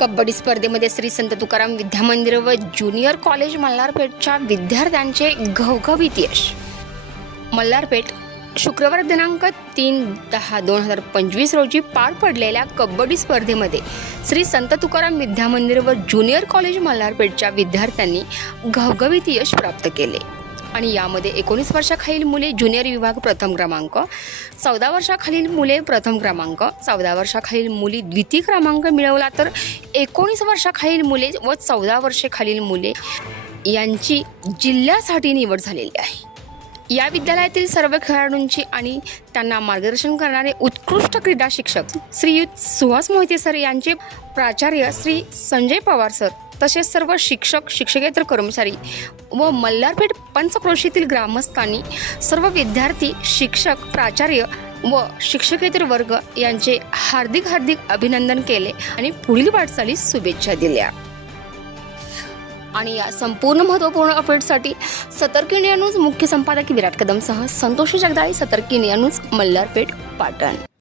कबड्डी स्पर्धेमध्ये श्री संत तुकाराम विद्यामंदिर व junior college मल्हारपेठच्या विद्यार्थ्यांचे घवघवीत यश. मल्हारपेठ शुक्रवार दिनांक तीन दहा दोन हजार पंचवीस रोजी पार पडलेल्या कबड्डी स्पर्धेमध्ये श्री संत तुकाराम विद्यामंदिर व ज्युनियर कॉलेज मल्हारपेठच्या विद्यार्थ्यांनी घवघवीत यश प्राप्त केले. आणि यामध्ये एकोणीस वर्षाखालील मुले ज्युनियर विभाग प्रथम क्रमांक चौदा वर्षाखालील मुले प्रथम क्रमांक चौदा वर्षाखालील मुली द्वितीय क्रमांक मिळवला तर एकोणीस वर्षाखालील मुले व चौदा वर्षेखालील मुले यांची जिल्ह्यासाठी निवड झालेली आहे. या विद्यालयातील सर्व खेळाडूंची आणि त्यांना मार्गदर्शन करणारे उत्कृष्ट क्रीडा शिक्षक श्रीयुत सुहास मोहिते सर यांचे प्राचार्य श्री संजय पवार सर तसेच सर्व शिक्षक शिक्षकेतर कर्मचारी व मल्हारपेठ पंचक्रोशीतील ग्रामस्थांनी सर्व विद्यार्थी शिक्षक प्राचार्य व शिक्षकेतर वर्ग यांचे हार्दिक हार्दिक अभिनंदन केले आणि पुढील वाटचालीस शुभेच्छा दिल्या. आणि या संपूर्ण महत्त्वपूर्ण अपडेटसाठी सतर्क इंडिया न्यूज मुख्य संपादक विराट कदमसह संतोष जगदाळे सतर्क इंडिया न्यूज मल्हारपेठ पाटण.